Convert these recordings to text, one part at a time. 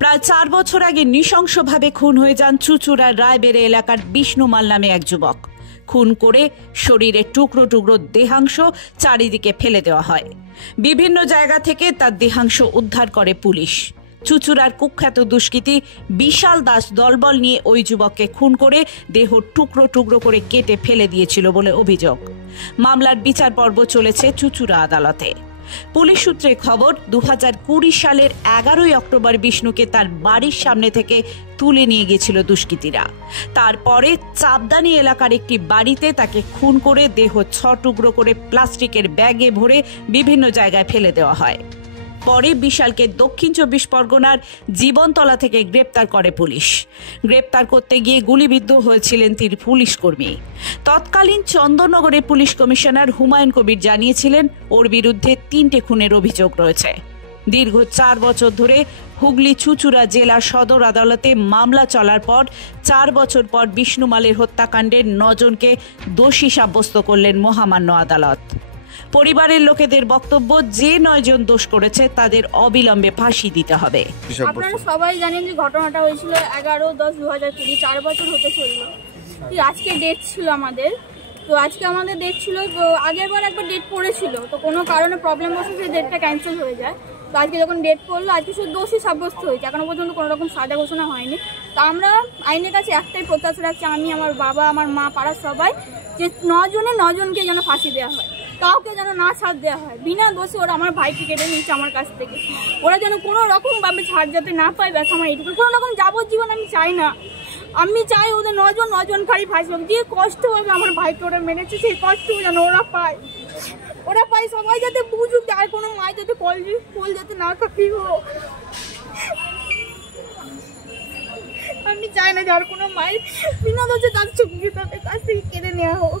প্রায় 4 বছর আগে নৃশংসভাবে খুন হয়ে যান চুঁচুড়ার রায়বেড়ে এলাকার বিষ্ণুমাল নামে এক যুবক। খুন করে শরীরের টুকরো টুকরো দেহাংশ চারিদিকে ফেলে দেওয়া হয়। বিভিন্ন জায়গা থেকে তার দেহাংশ উদ্ধার করে পুলিশ। চুঁচুড়ার কুখ্যাত দুষ্কৃতী বিশাল দাস দলবল নিয়ে ওই যুবককে খুন করে দেহ টুকরো টুকরো করে কেটে ফেলে দিয়েছিল বলে অভিযোগ। মামলার বিচার পর্ব চলেছে চুঁচুড়া আদালতে। পুলিশ সূত্রে খবর, 2020 সালের 11ই অক্টোবর বিষ্ণুকে তার বাড়ির সামনে থেকে তুলে নিয়ে গিয়েছিল দুষ্কৃতীরা। তারপরে চাপদানি এলাকার একটি বাড়িতে তাকে খুন করে দেহ 6 টুকরো করে প্লাস্টিকের ব্যাগে ভরে বিভিন্ন জায়গায় ফেলে দেওয়া হয়। পরে বিশালকে দক্ষিণ 24 পরগনার জীবনতলা থেকে গ্রেপ্তার করে পুলিশ। গ্রেপ্তার করতে গিয়ে গুলিবিদ্ধ হয়েছিলেন তিনি পুলিশ কর্মী। তৎকালীন চন্দননগরের পুলিশ কমিশনার হুমায়ুন কবির জানিয়েছিলেন ওর বিরুদ্ধে 3টে খুনের অভিযোগ রয়েছে। দীর্ঘ 4 বছর ধরে হুগলি চুঁচুড়া জেলা সদর আদালতে মামলা চলার পর 4 বছর পর বিষ্ণুমালের হত্যাকাণ্ডের 9 জনকে দোষী সাব্যস্ত করলেন মহামান্য আদালত। পরিবারের লোকেদের বক্তব্য, যে 9 জন দোষ করেছে তাদের অবিলম্বে ফাঁসি দিতে হবে। আপনারা সবাই জানেন যে ঘটনাটা হয়েছিল 11/10/2020, 4 বছর হতে চলল। আজকে ডেট ছিল আমাদের, তো আজকে আমাদের ডেট ছিল, তো আগের বার একবার ডেট পড়েছিল, তো কোনো কারণে প্রবলেম বসে সেই ডেটটা ক্যান্সেল হয়ে যায়। তো আজকে যখন ডেট পড়লো, আজকে শুধু দোষী সাব্যস্ত হয়েছে, এখনো পর্যন্ত কোনো রকম সাজা ঘোষণা হয়নি। তো আমরা আইনের কাছে একটাই প্রত্যাশা রাখছি, আমি, আমার বাবা, আমার মা, পাড়ার সবাই, যে 9 জনের 9 জনকে যেন ফাঁসি দেওয়া হয়, কাউকে যেন না ছাড় দেওয়া হয়। বিনা দোষে ওরা আমার ভাইকে কেটে নিচ্ছে আমার কাছ থেকে, ওরা যেন কোনো রকম ভাবে ছাড় যাতে না পায়, ব্যাস আমার এইটুকু। কোনো রকম যাবজ্জীবন আমি চাই না, আমি চাই ওদের 9 জন খালি ফাঁসি হোক। যে কষ্ট হবে আমার ভাইকে ওরা মেরেছে, সেই কষ্ট যেন ওরা পায়, সবাই যাতে বুঝুক, আর কোনো মায় যাতে কল যাতে না কাটি হোক। আমি চাই না যার কোনো মায়ের বিনা দোষে তার চোখে তাদের কাছ থেকে কেড়ে নেওয়া হোক।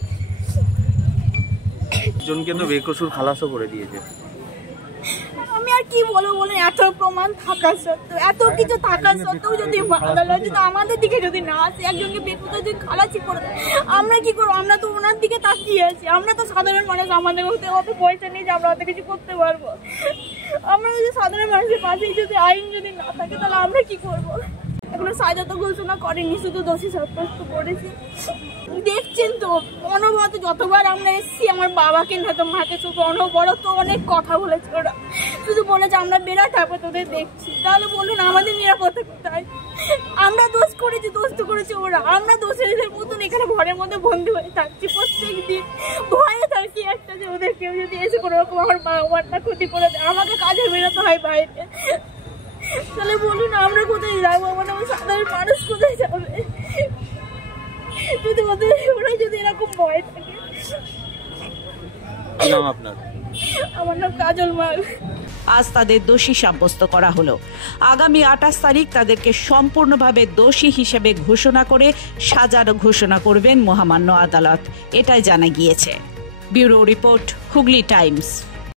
জনকে তো বেকসুর খালাসও করে দিয়েছে। আমি আর কি বলবো বলেন, এত প্রমাণ থাকা সত্ত্বেও, এত কিছু থাকা সত্ত্বেও যদি আদালত যদি আমাদের দিকে যদি না আসে, একজনকে বেকসুর যদি খালাসি করে, আমরা কি করবো? আমরা তো ওনার দিকে তাকিয়ে আছি, আমরা তো সাধারণ মানুষ, আমাদের মধ্যে অত পয়সা নেই যে আমরা অত কিছু করতে পারবো। আমরা যদি সাধারণ মানুষের পাশে যদি আইন যদি না থাকে, তাহলে আমরা কি করবো? এখনো সাজা তো ঘোষণা করেনি, শুধু দোষী সাব্যস্ত করেছি। দেখছেন তো অনবরত, যতবার আমরা এসেছি আমার বাবাকে না তো মাকে শুধু অনবরত অনেক কথা বলেছে ওরা, শুধু বলেছে আমরা বেড়া থাকবো তোদের দেখছি। তাহলে বলুন আমাদের নিরাপত্তা কোথায়? আমরা দোষ করেছি, দোষ তো করেছে ওরা, আমরা দোষের মতন এখানে ঘরের মধ্যে বন্দি হয়ে থাকছি, প্রত্যেক দিন ভয়ে থাকি একটা, যে ওদের কেউ যদি এসে কোনো রকম আমার মা বাবারটা ক্ষতি করে দেয়, আমাকে কাজে বেরোতে হয় বাইরে। তাহলে বলুন আমরা কোথায় যাবো? মানে সাধারণ মানুষ কোথায় যাবে যদি ওরা যদি এরকম ভয় থাকে? আমার নাম কাজল মাল। আজ তাদের দোষী সাব্যস্ত করা হলো। আগামী 28 তারিখ তাদেরকে সম্পূর্ণভাবে দোষী হিসেবে ঘোষণা করে সাজার ঘোষণা করবেন মহামান্য আদালত, এটাই জানা গিয়েছে। Bureau report, Hooghly Times.